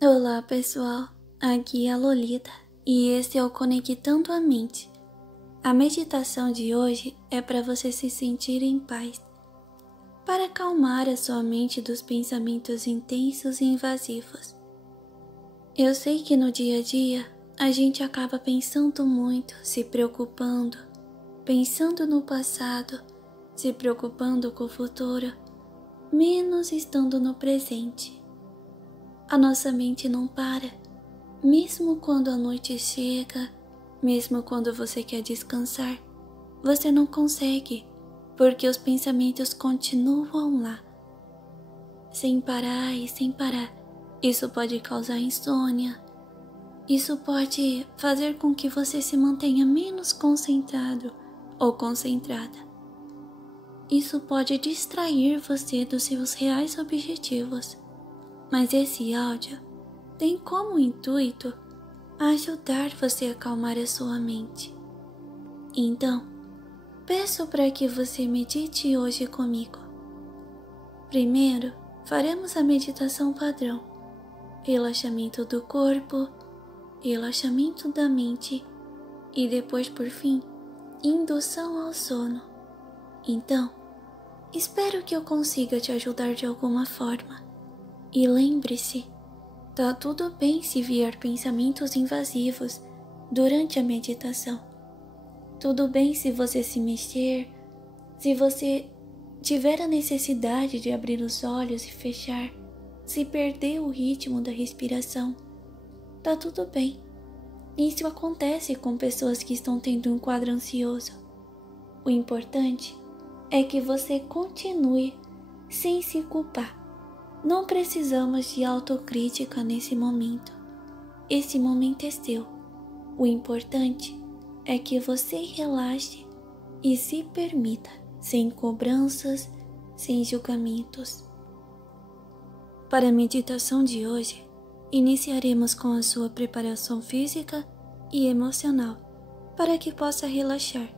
Olá pessoal, aqui é a Lolita e esse é o Conectando a Mente. A meditação de hoje é para você se sentir em paz, para acalmar a sua mente dos pensamentos intensos e invasivos. Eu sei que no dia a dia a gente acaba pensando muito, se preocupando, pensando no passado, se preocupando com o futuro, menos estando no presente. A nossa mente não para, mesmo quando a noite chega, mesmo quando você quer descansar, você não consegue, porque os pensamentos continuam lá, sem parar e sem parar. Isso pode causar insônia, isso pode fazer com que você se mantenha menos concentrado ou concentrada. Isso pode distrair você dos seus reais objetivos. Mas esse áudio tem como intuito ajudar você a acalmar a sua mente. Então, peço para que você medite hoje comigo. Primeiro, faremos a meditação padrão: relaxamento do corpo, relaxamento da mente e depois, por fim, indução ao sono. Então, espero que eu consiga te ajudar de alguma forma. E lembre-se, tá tudo bem se vier pensamentos invasivos durante a meditação. Tudo bem se você se mexer, se você tiver a necessidade de abrir os olhos e fechar, se perder o ritmo da respiração. Tá tudo bem. Isso acontece com pessoas que estão tendo um quadro ansioso. O importante é que você continue sem se culpar. Não precisamos de autocrítica nesse momento. Esse momento é seu. O importante é que você relaxe e se permita, sem cobranças, sem julgamentos. Para a meditação de hoje, iniciaremos com a sua preparação física e emocional, para que possa relaxar.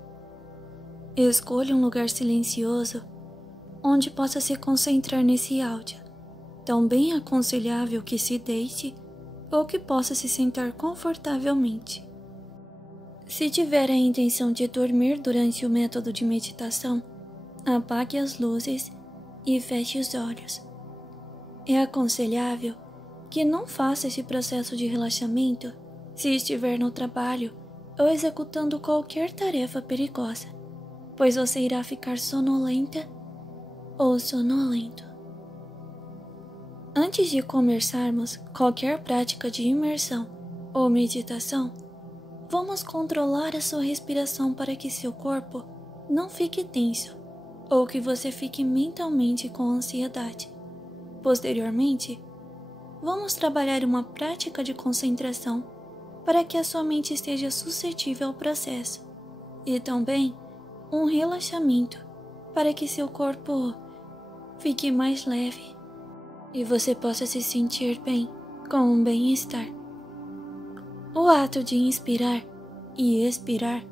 Escolha um lugar silencioso, onde possa se concentrar nesse áudio. Também é aconselhável que se deite ou que possa se sentar confortavelmente. Se tiver a intenção de dormir durante o método de meditação, apague as luzes e feche os olhos. É aconselhável que não faça esse processo de relaxamento se estiver no trabalho ou executando qualquer tarefa perigosa, pois você irá ficar sonolenta ou sonolento. Antes de começarmos qualquer prática de imersão ou meditação, vamos controlar a sua respiração para que seu corpo não fique tenso ou que você fique mentalmente com ansiedade. Posteriormente, vamos trabalhar uma prática de concentração para que a sua mente esteja suscetível ao processo e também um relaxamento para que seu corpo fique mais leve e você possa se sentir bem, com um bem-estar. O ato de inspirar e expirar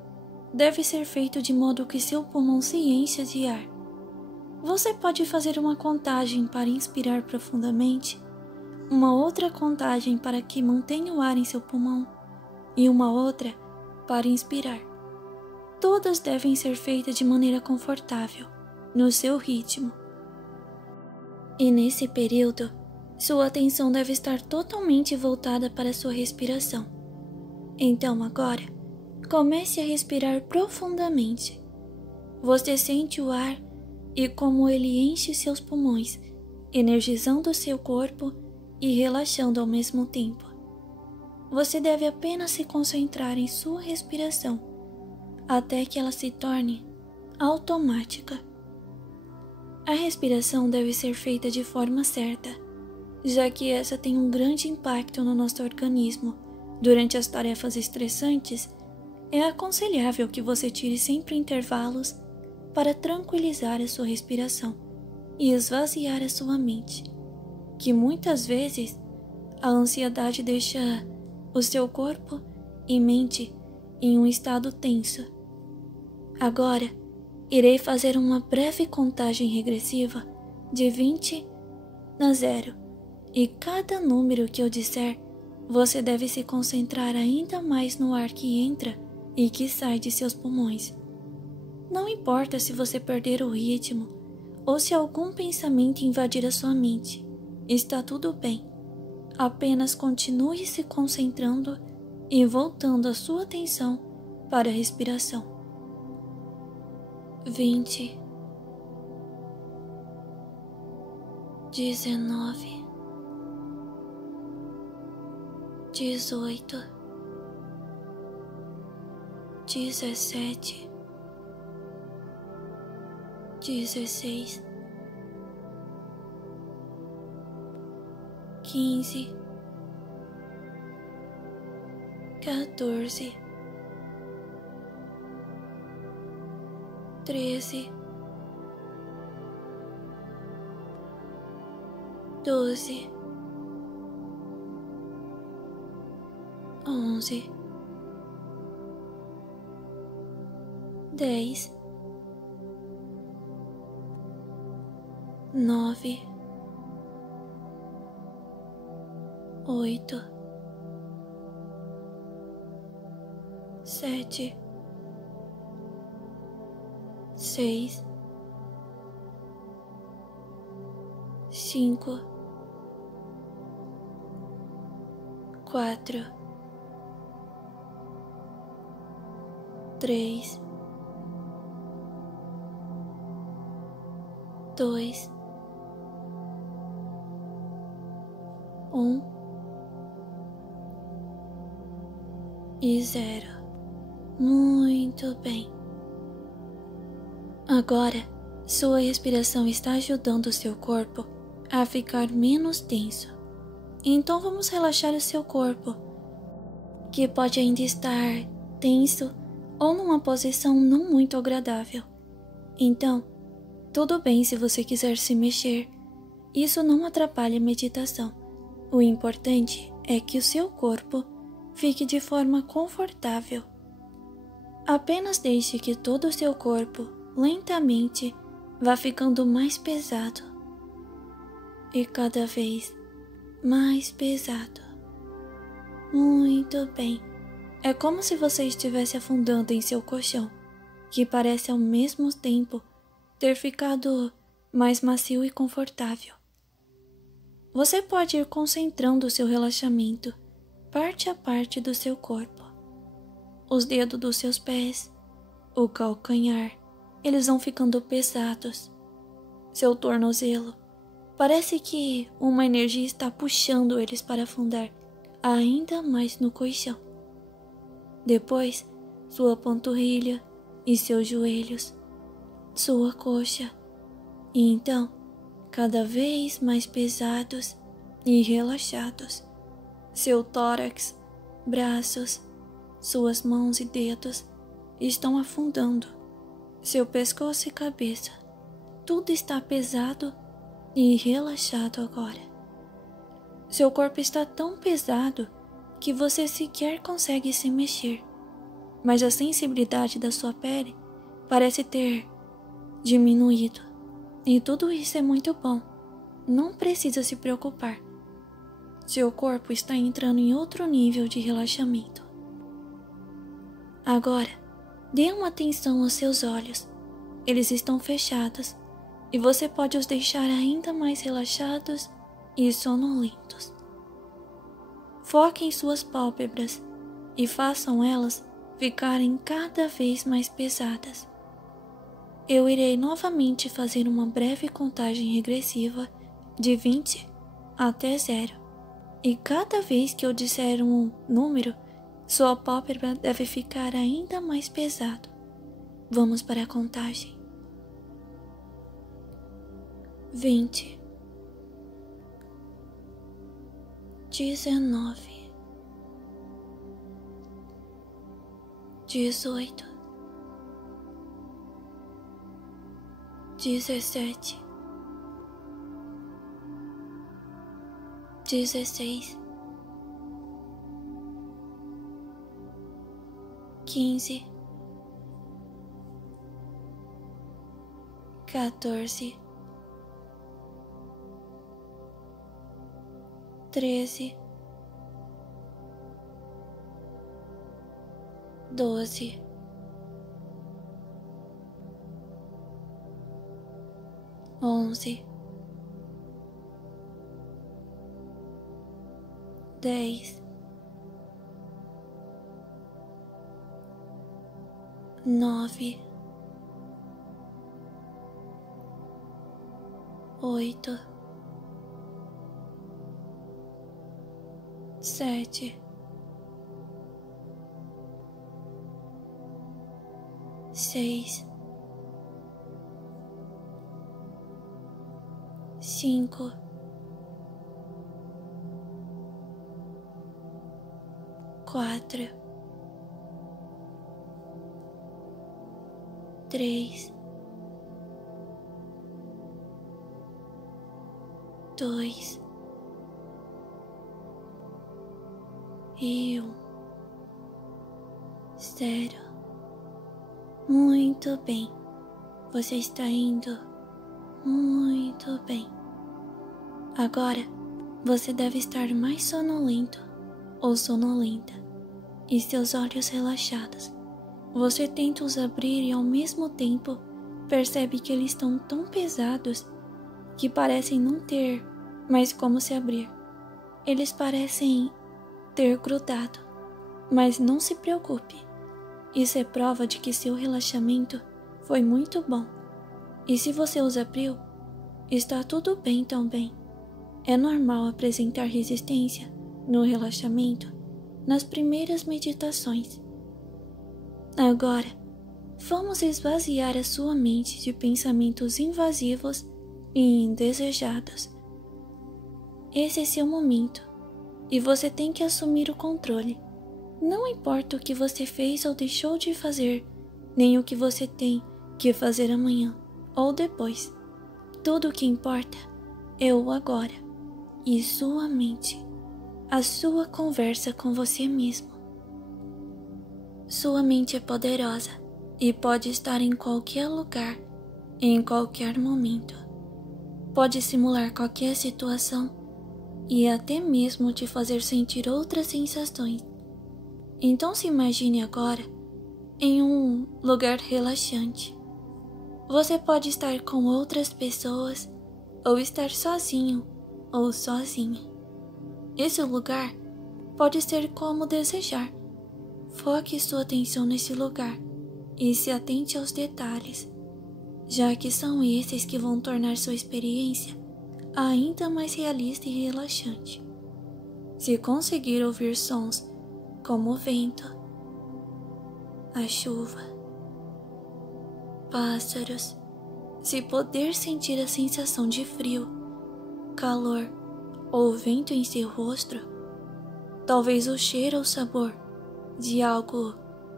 deve ser feito de modo que seu pulmão se encha de ar. Você pode fazer uma contagem para inspirar profundamente, uma outra contagem para que mantenha o ar em seu pulmão e uma outra para inspirar. Todas devem ser feitas de maneira confortável, no seu ritmo. E nesse período, sua atenção deve estar totalmente voltada para a sua respiração. Então agora, comece a respirar profundamente. Você sente o ar e como ele enche seus pulmões, energizando seu corpo e relaxando ao mesmo tempo. Você deve apenas se concentrar em sua respiração, até que ela se torne automática. A respiração deve ser feita de forma certa, já que essa tem um grande impacto no nosso organismo. Durante as tarefas estressantes, é aconselhável que você tire sempre intervalos para tranquilizar a sua respiração e esvaziar a sua mente, que muitas vezes a ansiedade deixa o seu corpo e mente em um estado tenso. Agora, irei fazer uma breve contagem regressiva de 20 a 0 E cada número que eu disser, você deve se concentrar ainda mais no ar que entra e que sai de seus pulmões. Não importa se você perder o ritmo ou se algum pensamento invadir a sua mente, está tudo bem. Apenas continue se concentrando e voltando a sua atenção para a respiração. 20, 19, 18, 17, 16, 15, 14, 13, 12, 11, 10, 9, 8, 7, 6, 5, 4, 3, 2, 1 e 0. Muito bem. Agora, sua respiração está ajudando o seu corpo a ficar menos tenso. Então vamos relaxar o seu corpo, que pode ainda estar tenso ou numa posição não muito agradável. Então, tudo bem se você quiser se mexer. Isso não atrapalha a meditação. O importante é que o seu corpo fique de forma confortável. Apenas deixe que todo o seu corpo, lentamente, vá ficando mais pesado. E cada vez mais pesado. Muito bem. É como se você estivesse afundando em seu colchão, que parece ao mesmo tempo ter ficado mais macio e confortável. Você pode ir concentrando o seu relaxamento, parte a parte do seu corpo. Os dedos dos seus pés, o calcanhar, eles vão ficando pesados. Seu tornozelo, parece que uma energia está puxando eles para afundar ainda mais no colchão. Depois, sua panturrilha e seus joelhos, sua coxa, e então, cada vez mais pesados e relaxados. Seu tórax, braços, suas mãos e dedos estão afundando. Seu pescoço e cabeça, tudo está pesado e relaxado agora. Seu corpo está tão pesado que você sequer consegue se mexer, mas a sensibilidade da sua pele parece ter diminuído. E tudo isso é muito bom. Não precisa se preocupar. Seu corpo está entrando em outro nível de relaxamento. Agora, dê uma atenção aos seus olhos. Eles estão fechados e você pode os deixar ainda mais relaxados e sonolentos. Foque em suas pálpebras e façam elas ficarem cada vez mais pesadas. Eu irei novamente fazer uma breve contagem regressiva de 20 até 0. E cada vez que eu disser um número, sua pálpebra deve ficar ainda mais pesado. Vamos para a contagem. 20, 19, 18, 17, 16, 15, 14, 13, 12, 11, 10, 9, 8, 7, 6, 5, 4, 3, 2 e 1. 0. Muito bem. Você está indo muito bem. Agora, você deve estar mais sonolento ou sonolenta e seus olhos relaxados. Você tenta os abrir e ao mesmo tempo percebe que eles estão tão pesados que parecem não ter mais como se abrir. Eles parecem ter grudado, mas não se preocupe. Isso é prova de que seu relaxamento foi muito bom. E se você os abriu, está tudo bem também. É normal apresentar resistência no relaxamento nas primeiras meditações. Agora, vamos esvaziar a sua mente de pensamentos invasivos e indesejados. Esse é seu momento e você tem que assumir o controle. Não importa o que você fez ou deixou de fazer, nem o que você tem que fazer amanhã ou depois. Tudo o que importa é o agora e sua mente, a sua conversa com você mesmo. Sua mente é poderosa e pode estar em qualquer lugar, em qualquer momento. Pode simular qualquer situação e até mesmo te fazer sentir outras sensações. Então se imagine agora em um lugar relaxante. Você pode estar com outras pessoas ou estar sozinho ou sozinha. Esse lugar pode ser como desejar. Foque sua atenção nesse lugar e se atente aos detalhes, já que são esses que vão tornar sua experiência ainda mais realista e relaxante. Se conseguir ouvir sons como o vento, a chuva, pássaros, se poder sentir a sensação de frio, calor ou vento em seu rosto, talvez o cheiro ou sabor de algo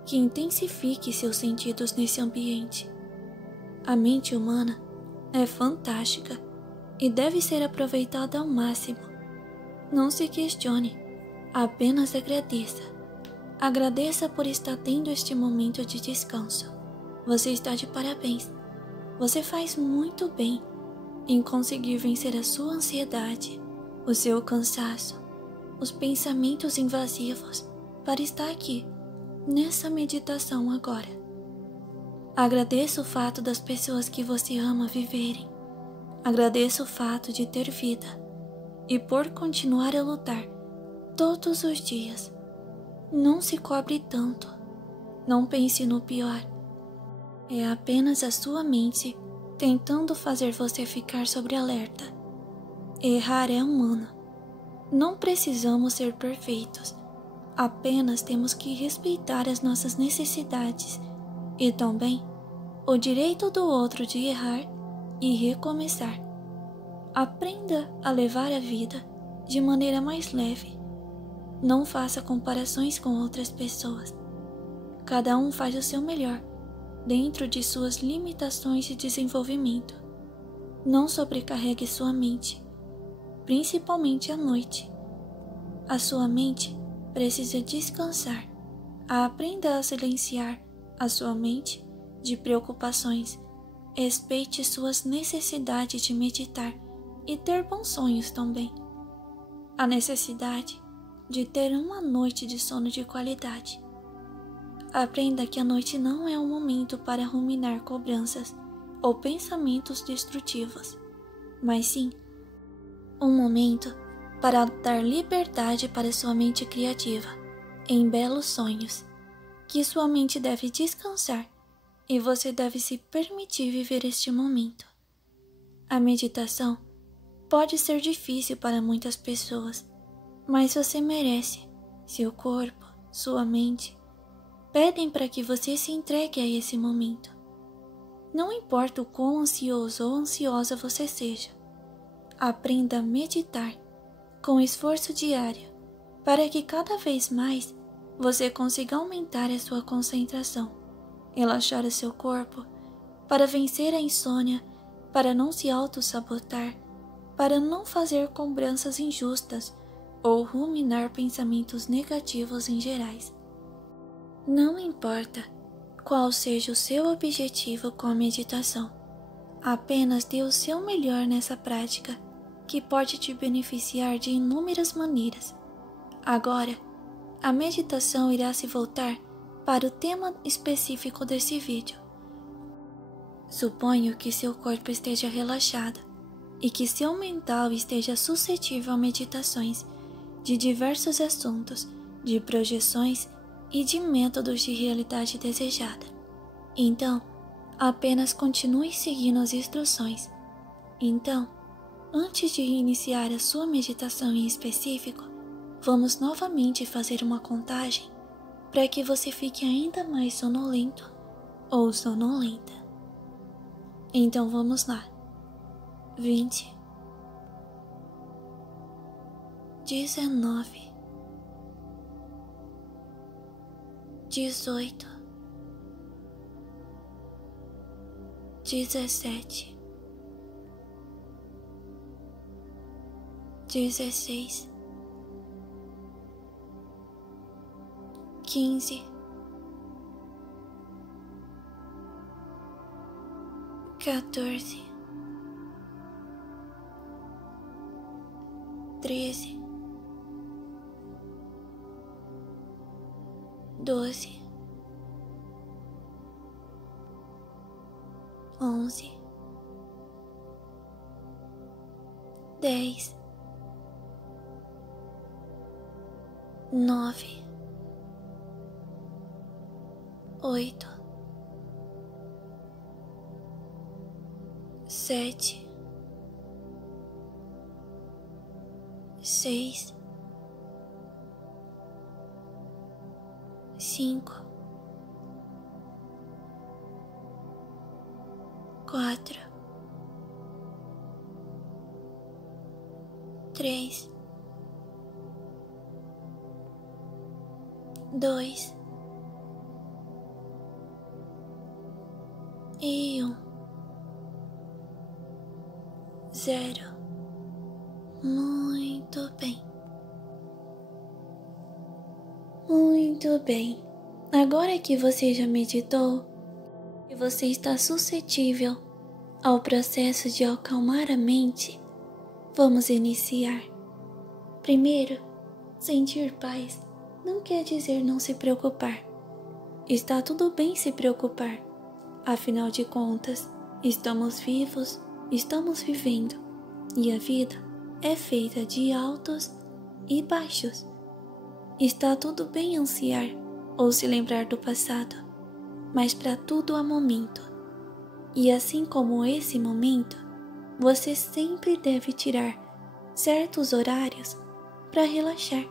que intensifique seus sentidos nesse ambiente. A mente humana é fantástica e deve ser aproveitada ao máximo. Não se questione, apenas agradeça. Agradeça por estar tendo este momento de descanso. Você está de parabéns. Você faz muito bem em conseguir vencer a sua ansiedade, o seu cansaço, os pensamentos invasivos para estar aqui, nessa meditação agora. Agradeça o fato das pessoas que você ama viverem. Agradeça o fato de ter vida e por continuar a lutar todos os dias. Não se cobre tanto. Não pense no pior. É apenas a sua mente tentando fazer você ficar sob alerta. Errar é humano. Não precisamos ser perfeitos. Apenas temos que respeitar as nossas necessidades e também o direito do outro de errar e recomeçar. Aprenda a levar a vida de maneira mais leve. Não faça comparações com outras pessoas. Cada um faz o seu melhor dentro de suas limitações de desenvolvimento. Não sobrecarregue sua mente, principalmente à noite. A sua mente precisa descansar. Aprenda a silenciar a sua mente de preocupações. Respeite suas necessidades de meditar e ter bons sonhos também. a necessidade de ter uma noite de sono de qualidade. Aprenda que a noite não é um momento para ruminar cobranças ou pensamentos destrutivos, mas sim um momento para dar liberdade para sua mente criativa em belos sonhos, que sua mente deve descansar e você deve se permitir viver este momento. A meditação pode ser difícil para muitas pessoas, mas você merece. Seu corpo, sua mente pedem para que você se entregue a esse momento. Não importa o quão ansioso ou ansiosa você seja, aprenda a meditar com esforço diário para que cada vez mais você consiga aumentar a sua concentração, relaxar o seu corpo, para vencer a insônia, para não se auto-sabotar, para não fazer cobranças injustas ou ruminar pensamentos negativos em gerais. Não importa qual seja o seu objetivo com a meditação, apenas dê o seu melhor nessa prática, que pode te beneficiar de inúmeras maneiras. Agora, a meditação irá se voltar para o tema específico desse vídeo. Suponho que seu corpo esteja relaxado e que seu mental esteja suscetível a meditações de diversos assuntos, de projeções e de métodos de realidade desejada. Então, apenas continue seguindo as instruções. Então, antes de iniciar a sua meditação em específico, vamos novamente fazer uma contagem para que você fique ainda mais sonolento ou sonolenta. Então vamos lá. 20, 19, 18, 17, 16, 15, 14, 13, 12, 11, 10, 9, 8, 7, 6, 5, 4, 3, 2 e 1. 0. Muito bem. Muito bem. Agora que você já meditou e você está suscetível ao processo de acalmar a mente, vamos iniciar. Primeiro, sentir paz não quer dizer não se preocupar. Está tudo bem se preocupar. Afinal de contas, estamos vivos, estamos vivendo, e a vida é feita de altos e baixos. Está tudo bem ansiar ou se lembrar do passado, mas para tudo há momento. E assim como esse momento, você sempre deve tirar certos horários para relaxar.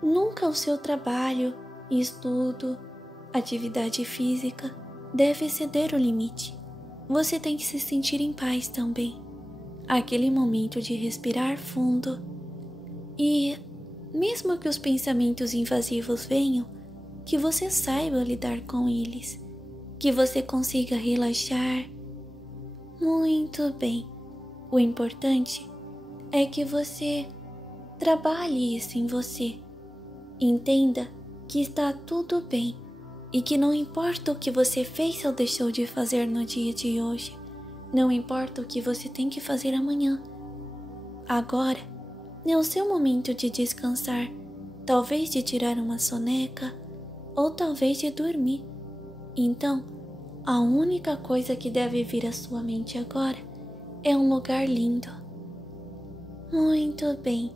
Nunca o seu trabalho, estudo, atividade física deve exceder o limite. Você tem que se sentir em paz também. Aquele momento de respirar fundo e, mesmo que os pensamentos invasivos venham, que você saiba lidar com eles, que você consiga relaxar. Muito bem. O importante é que você trabalhe isso em você. Entenda que está tudo bem e que não importa o que você fez ou deixou de fazer no dia de hoje, não importa o que você tem que fazer amanhã. Agora, É o seu momento de descansar, talvez de tirar uma soneca, ou talvez de dormir. Então, a única coisa que deve vir à sua mente agora é um lugar lindo. Muito bem.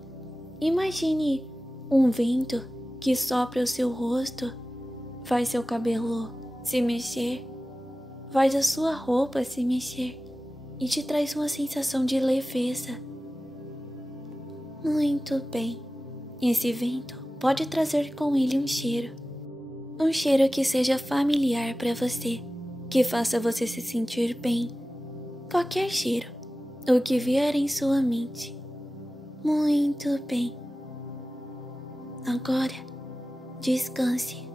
Imagine um vento que sopra o seu rosto, faz seu cabelo se mexer, faz a sua roupa se mexer e te traz uma sensação de leveza. Muito bem. Esse vento pode trazer com ele um cheiro que seja familiar para você, que faça você se sentir bem. Qualquer cheiro, o que vier em sua mente. Muito bem. Agora, descanse.